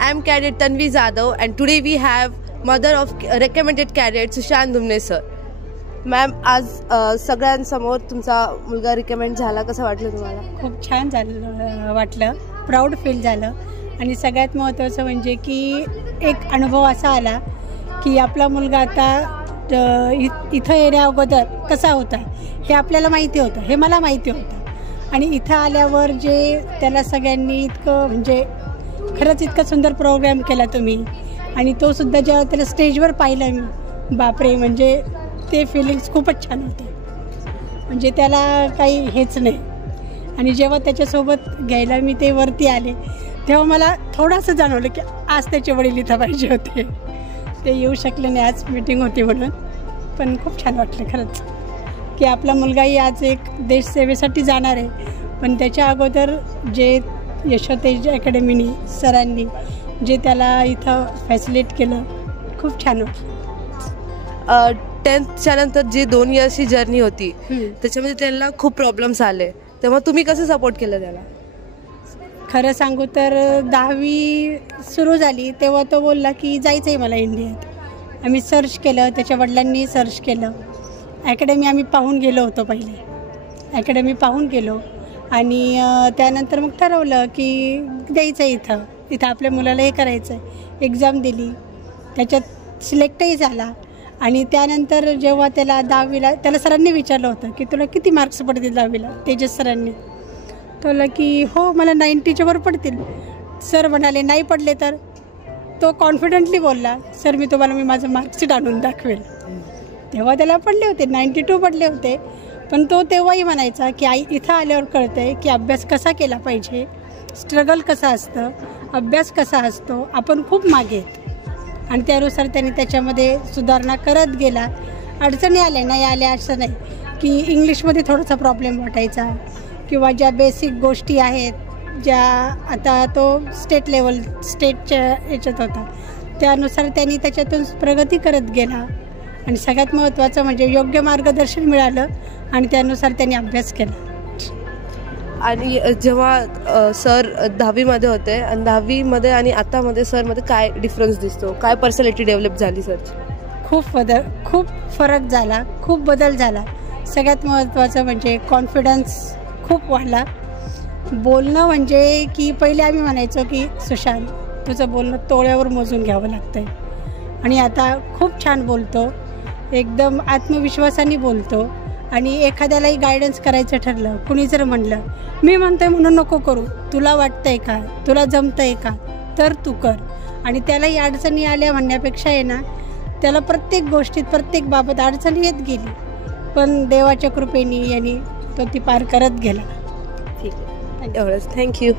I'm cadet Tanvi Jadhav and today we have mother of recommended cadet Sushant Dhumne sir. Ma'am, आज सगळ्यांसमोर तुमचा मुलगा recommend झाला, कसं वाटलं तुम्हाला? खूप छान झालं वाटलं, प्राऊड फील झालं. आणि सगळ्यात महत्त्वाचं म्हणजे की एक अनुभव असा आला की आपला मुलगा आता इथं येण्या अगोदर कसा होता हे आपल्याला माहिती होतं, हे मला माहिती होतं. आणि इथं आल्यावर जे त्याला सगळ्यांनी इतकं म्हणजे खरंच इतकं सुंदर प्रोग्राम केला तुम्ही. आणि तो सुद्धा जेव्हा त्याला स्टेजवर पाहिलं मी, बापरे, म्हणजे ते फिलिंग्स खूपच छान होते. म्हणजे त्याला काही हेच नाही. आणि जेव्हा त्याच्यासोबत घ्यायला मी ते वरती आले तेव्हा मला थोडंसं जाणवलं की आज त्याचे वडील इथं पाहिजे होते. ते येऊ शकले नाही, आज मीटिंग होती म्हणून. पण खूप छान वाटलं खरंच की आपला मुलगाही आज एक देशसेवेसाठी जाणार आहे. पण त्याच्या अगोदर जे यशोतेज अकॅडमीनी सरांनी जे त्याला इथं फॅसिलिट केलं, खूप छान वाटलं. 10th नंतर जी 2 इयर्सची जर्नी होती त्याच्यामध्ये त्यांना खूप प्रॉब्लेम्स आले, तेव्हा तुम्ही कसं सपोर्ट केलं त्याला? खरं सांगू तर 10वी सुरू झाली तेव्हा तो बोलला की जायचं आहे मला इंडियात. आम्ही सर्च केलं, त्याच्या वडिलांनी सर्च केलं. अकॅडमी आम्ही पाहून गेलो होतो, पहिले अकॅडमी पाहून गेलो. आणि त्यानंतर मग ठरवलं की द्यायचं आहे इथं आपल्या मुलाला हे करायचं आहे. एक्झाम दिली, त्याच्यात सिलेक्टही झाला. आणि त्यानंतर जेव्हा त्याला 10वीला त्याला सरांनी विचारलं होतं की तुला किती मार्क्स पडतील 10वीला, तेजस सरांनी. तो बोलला की हो, मला 90च्या वर पडतील. सर म्हणाले नाही पडले तर? तो कॉन्फिडंटली बोलला, सर मी माझं मार्कशीट आणून दाखवेल. तेव्हा त्याला पडले होते, 92 पडले होते. पण तो तेव्हाही म्हणायचा की आई, इथं आल्यावर कळतं आहे की अभ्यास कसा केला पाहिजे, स्ट्रगल कसा असतं, अभ्यास कसा असतो, आपण खूप मागे आहेत. आणि त्यानुसार त्यांनी त्याच्यामध्ये सुधारणा करत गेला. अडचणी आल्या नाही, आल्या असं नाही की इंग्लिशमध्ये थोडासा प्रॉब्लेम वाटायचा किंवा ज्या बेसिक गोष्टी आहेत ज्या आता तो स्टेटच्या याच्यात होता, त्यानुसार त्यांनी त्याच्यातून प्रगती करत गेला. आणि सगळ्यात महत्त्वाचं म्हणजे योग्य मार्गदर्शन मिळालं आणि त्यानुसार त्यांनी अभ्यास केला. आणि जेव्हा सर 10वीमध्ये होते आणि 10वीमध्ये आणि आतामध्ये सरमध्ये काय डिफरन्स दिसतो, काय पर्सनॅलिटी डेव्हलप झाली सरची? खूप फरक झाला, खूप बदल झाला. सगळ्यात महत्त्वाचं म्हणजे कॉन्फिडन्स खूप वाढला. बोलणं म्हणजे की पहिले आम्ही म्हणायचो की सुशांत, तुझं बोलणं तोळ्यावर मोजून घ्यावं लागतं आहे. आणि आता खूप छान बोलतो, एकदम आत्मविश्वासाने बोलतो. आणि एखाद्यालाही गायडन्स करायचं ठरलं, कुणी जर म्हणलं मी म्हणतो आहे म्हणून नको करू, तुला वाटतं आहे का, तुला जमतं आहे का, तर तू कर. आणि त्यालाही अडचणी आल्या म्हणण्यापेक्षा आहे ना, त्याला प्रत्येक गोष्टीत प्रत्येक बाबत अडचणी येत गेली, पण देवाच्या कृपेने यांनी तो ती पार करत गेला. ठीक आहे, एवढंच. थँक्यू.